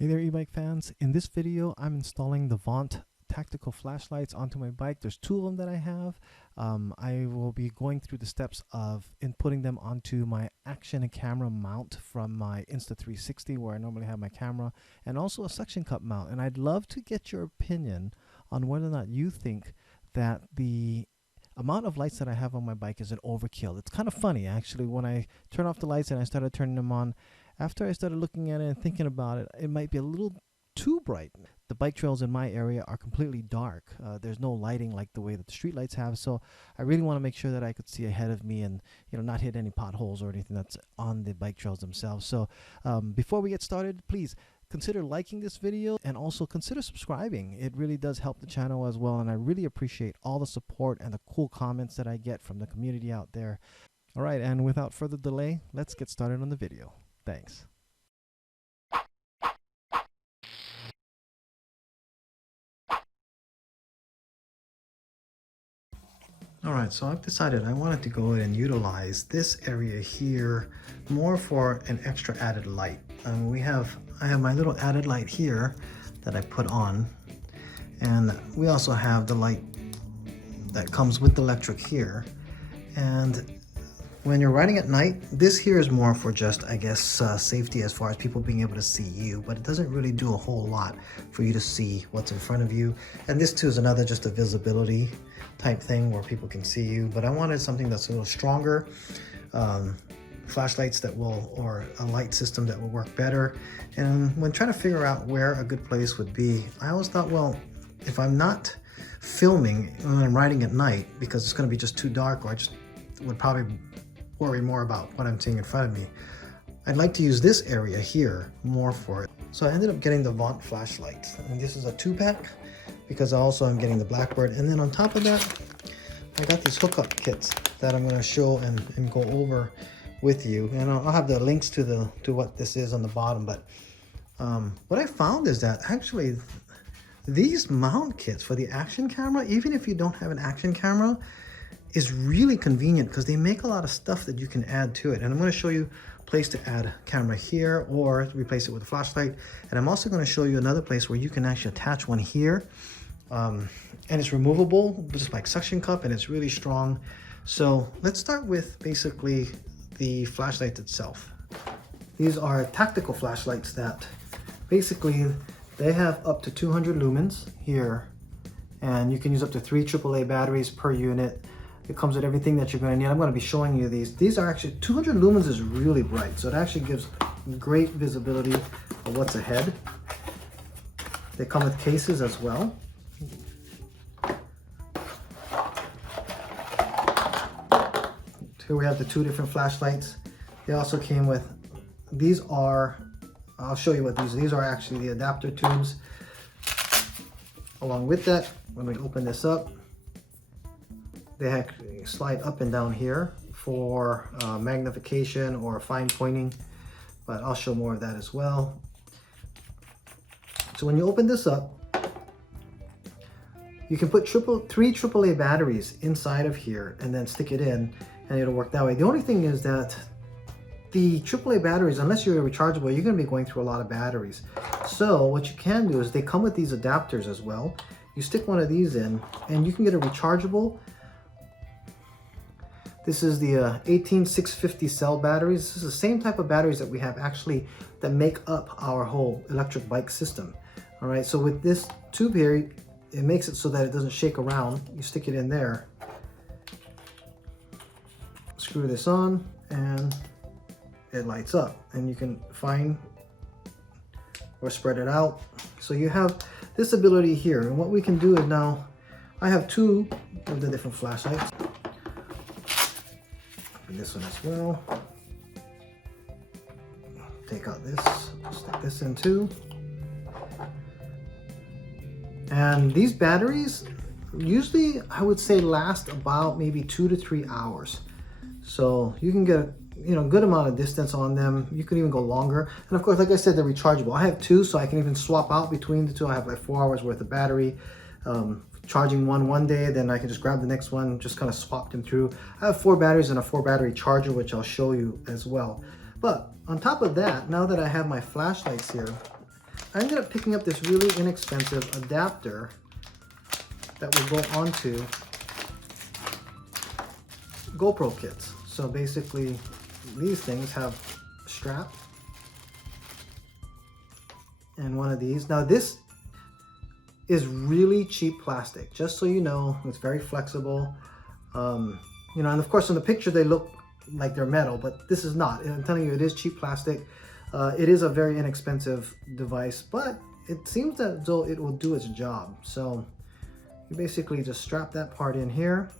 Hey there e-bike fans. In this video I'm installing the Vaunt tactical flashlights onto my bike. There's two of them that I have. I will be going through the steps of inputting them onto my action and camera mount from my Insta360 where I normally have my camera, and also a suction cup mount. And I'd love to get your opinion on whether or not you think that the amount of lights that I have on my bike is an overkill. It's kind of funny actually. When I turn off the lights and I started turning them on, after I started looking at it and thinking about it, it might be a little too bright. The bike trails in my area are completely dark. There's no lighting like the way that the street lights have, so I really want to make sure that I could see ahead of me and not hit any potholes or anything that's on the bike trails themselves. So before we get started, please consider liking this video and also consider subscribing. It really does help the channel as well, and I really appreciate all the support and the cool comments that I get from the community out there. All right, and without further delay, let's get started on the video. Thanks. Alright, so I've decided I wanted to go and utilize this area here more for an extra added light. I have my little added light here that I put on, and we also have the light that comes with the Lectric here. And when you're riding at night, this here is more for just, I guess, safety as far as people being able to see you, but it doesn't really do a whole lot for you to see what's in front of you. And this too is another just a visibility type thing where people can see you, but I wanted something that's a little stronger, flashlights that will, or a light system that will work better. And when trying to figure out where a good place would be, I always thought, well, if I'm not filming when I'm riding at night because it's going to be just too dark, or I just would probably worry more about what I'm seeing in front of me, I'd like to use this area here more for it. So I ended up getting the Vaunt flashlight, and this is a 2-pack because also I'm getting the Blackbird. And then on top of that, I got these hookup kits that I'm going to show and go over with you, and I'll have the links to what this is on the bottom. But what I found is that actually these mount kits for the action camera, even if you don't have an action camera, is really convenient because they make a lot of stuff that you can add to it. And I'm going to show you a place to add a camera here or replace it with a flashlight. And I'm also going to show you another place where you can actually attach one here. And it's removable, just like suction cup, and it's really strong. So let's start with basically the flashlight itself. These are tactical flashlights that basically they have up to 200 lumens here, and you can use up to 3 AAA batteries per unit. It comes with everything that you're going to need. I'm going to be showing you these. These are actually 200 lumens is really bright, so it actually gives great visibility of what's ahead. They come with cases as well. Here we have the 2 different flashlights. They also came with, these are, I'll show you what these are actually the adapter tubes. Along with that, when we open this up, they actually slide up and down here for magnification or fine pointing, but I'll show more of that as well. So when you open this up, you can put 3 AAA batteries inside of here and then stick it in, and it'll work that way. The only thing is that the AAA batteries, unless you're rechargeable, you're going to be going through a lot of batteries. So what you can do is they come with these adapters as well. You stick one of these in and you can get a rechargeable. This is the 18650 cell batteries. This is the same type of batteries that we have actually that make up our whole electric bike system. All right, so with this tube here, it makes it so that it doesn't shake around. You stick it in there, screw this on, and it lights up, and you can find or spread it out. So you have this ability here, and what we can do is now I have 2 of the different flashlights. This one as well. Take out this, stick this in too. And these batteries usually, I would say, last about maybe 2 to 3 hours. So you can get a good amount of distance on them. You can even go longer. And of course, like I said, they're rechargeable. I have 2, so I can even swap out between the 2. I have like 4 hours worth of battery. Charging one day, then I can just grab the next one, just kind of swap them through. I have 4 batteries and a 4 battery charger, which I'll show you as well. But on top of that, now that I have my flashlights here, I ended up picking up this really inexpensive adapter that will go onto GoPro kits. So basically these things have a strap and one of these. Now this is really cheap plastic, just so you know. It's very flexible. You know, and of course in the picture they look like they're metal, but this is not. I'm telling you, it is cheap plastic. It is a very inexpensive device, but it seems as though it will do its job. So you basically just strap that part in here,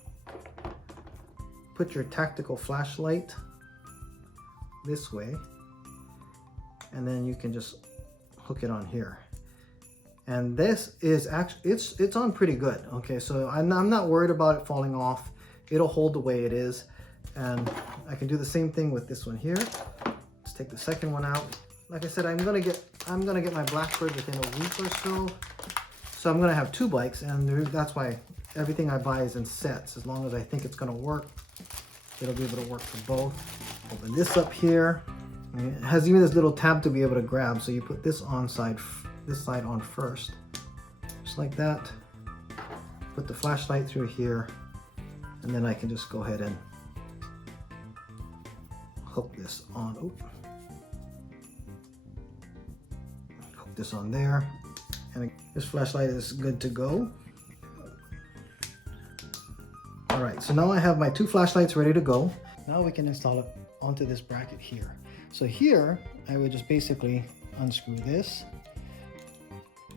put your tactical flashlight this way, and then you can just hook it on here. And this is actually, it's on pretty good. Okay, so I'm not worried about it falling off. It'll hold the way it is. And I can do the same thing with this one here. Let's take the second one out. Like I said, I'm gonna get my Blackbird within a week or so. So I'm gonna have two bikes, and that's why everything I buy is in sets. As long as I think it's gonna work, it'll be able to work for both. Open this up here. It has even this little tab to be able to grab. So you put this side on first, just like that. Put the flashlight through here, and then I can just go ahead and hook this on. Hook this on there, and this flashlight is good to go. All right, so now I have my two flashlights ready to go. Now we can install it onto this bracket here. So here I would just basically unscrew this.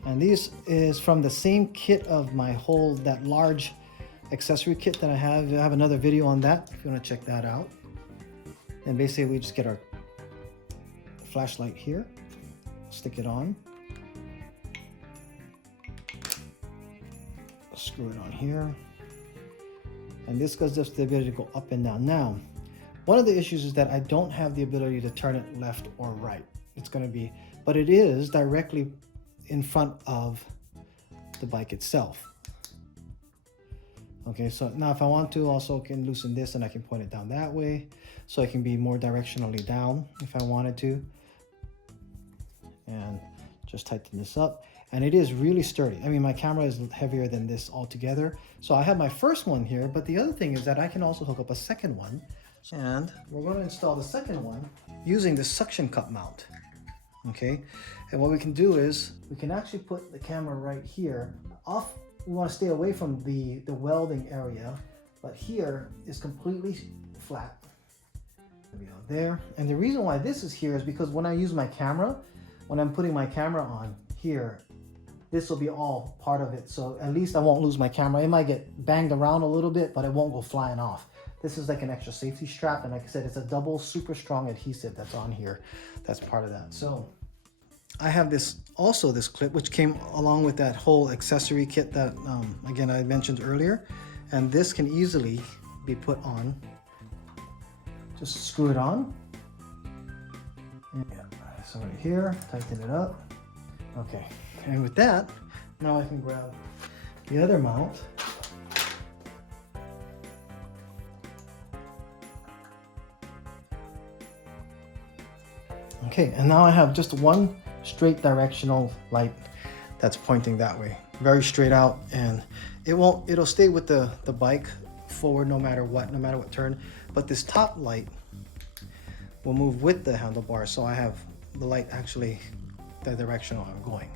And this is from the same kit of my that large accessory kit that I have. I have another video on that if you want to check that out. And basically we just get our flashlight here, stick it on, screw it on here, and this gives us the ability to go up and down. Now, one of the issues is that I don't have the ability to turn it left or right. It's going to be, but it is directly in front of the bike itself. Okay, so now if I want to, also can loosen this and I can point it down that way, so it can be more directionally down if I wanted to. And just tighten this up. And it is really sturdy. I mean, my camera is heavier than this altogether. So I have my first one here, but the other thing is that I can also hook up a second one. And we're going to install the second one using the suction cup mount. Okay, and what we can do is we can actually put the camera right here off. We want to stay away from the welding area, but here is completely flat. There. And the reason why this is here is because when I use my camera, when I'm putting my camera on here, this will be all part of it. So at least I won't lose my camera. It might get banged around a little bit, but it won't go flying off. This is like an extra safety strap, and like I said, it's a double super strong adhesive that's on here. That's part of that. So I have this clip which came along with that whole accessory kit that again I mentioned earlier, and this can easily be put on. Just screw it on. Yeah, so right here, tighten it up. Okay, and with that, now I can grab the other mount. Okay, and now I have just one straight directional light that's pointing that way, very straight out, and it'll stay with the bike forward no matter what turn, but this top light will move with the handlebar, so I have the light actually the direction I'm going.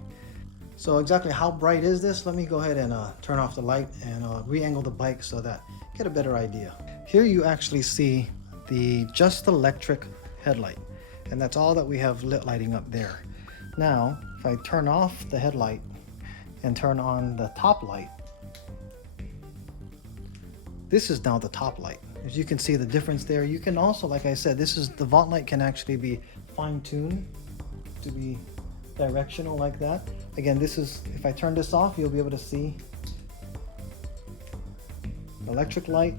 So exactly how bright is this? Let me go ahead and turn off the light and re-angle the bike so that you get a better idea. Here you actually see just the electric headlight, and that's all that we have lit lighting up there. Now, if I turn off the headlight and turn on the top light, this is now the top light. As you can see the difference there. You can also, like I said, the Vault light can actually be fine-tuned to be directional like that. Again, if I turn this off, you'll be able to see the electric light.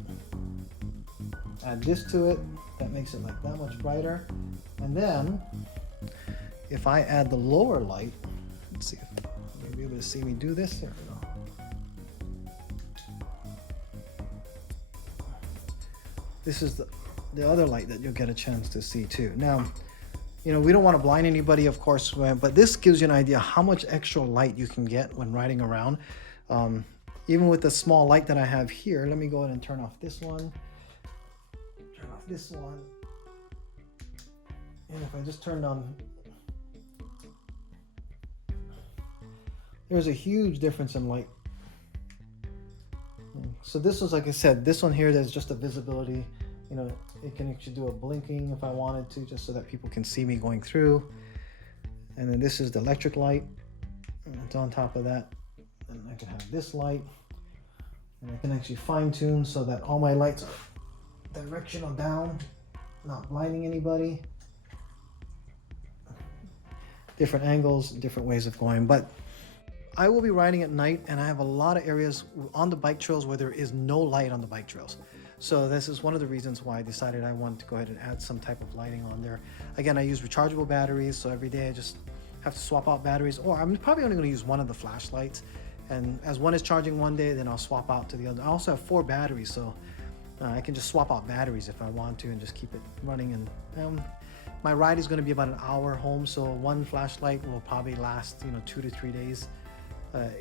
Add this to it, that makes it like that much brighter. And then if I add the lower light, let's see if you'll be able to see me do this. There we go. This is the other light that you'll get a chance to see too. Now, You know, we don't want to blind anybody, of course, but this gives you an idea how much extra light you can get when riding around. Even with the small light that I have here, let me go ahead and turn off this one. Turn off this one. And if I just turned on, there's a huge difference in light. So this was, like I said, this one here, there's just a visibility. You know, it can actually do a blinking if I wanted to, just so that people can see me going through. And then this is the electric light. And it's on top of that. And I can have this light. And I can actually fine tune so that all my lights are directional down, not blinding anybody. Different angles, different ways of going. But I will be riding at night, and I have a lot of areas on the bike trails where there is no light on the bike trails. So this is one of the reasons why I decided I wanted to go ahead and add some type of lighting on there. Again, I use rechargeable batteries, so every day I just have to swap out batteries, or I'm probably only going to use one of the flashlights. And as one is charging one day, then I'll swap out to the other. I also have 4 batteries, so I can just swap out batteries if I want to and just keep it running. And my ride is going to be about an hour home, so one flashlight will probably last, you know, 2 to 3 days.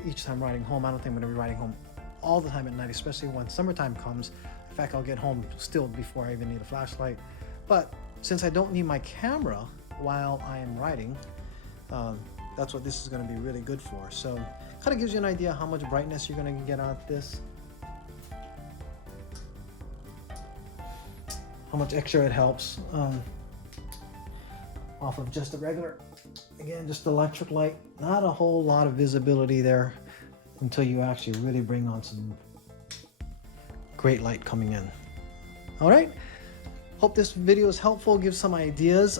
Each time riding home. I don't think I'm going to be riding home all the time at night, especially when summertime comes. In fact, I'll get home still before I even need a flashlight. But since I don't need my camera while I am riding, that's what this is going to be really good for. So kind of gives you an idea how much brightness you're going to get out of this, how much extra it helps off of just a regular, again, just electric light. Not a whole lot of visibility there until you actually really bring on some great light coming in. All right, hope this video is helpful, give some ideas.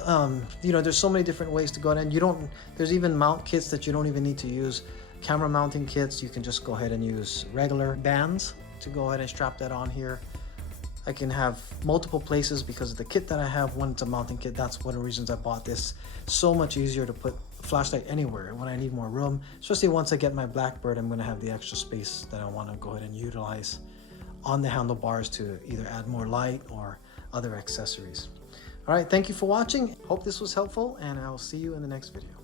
You know, there's so many different ways to go ahead, and there's even mount kits that you don't even need to use camera mounting kits. You can just go ahead and use regular bands to go ahead and strap that on here. I can have multiple places because of the kit that I have. When it's a mounting kit, that's one of the reasons I bought this. So much easier to put a flashlight anywhere when I need more room, especially once I get my Blackbird. I'm going to have the extra space that I want to go ahead and utilize on the handlebars to either add more light or other accessories. All right, thank you for watching. Hope this was helpful, and I'll see you in the next video.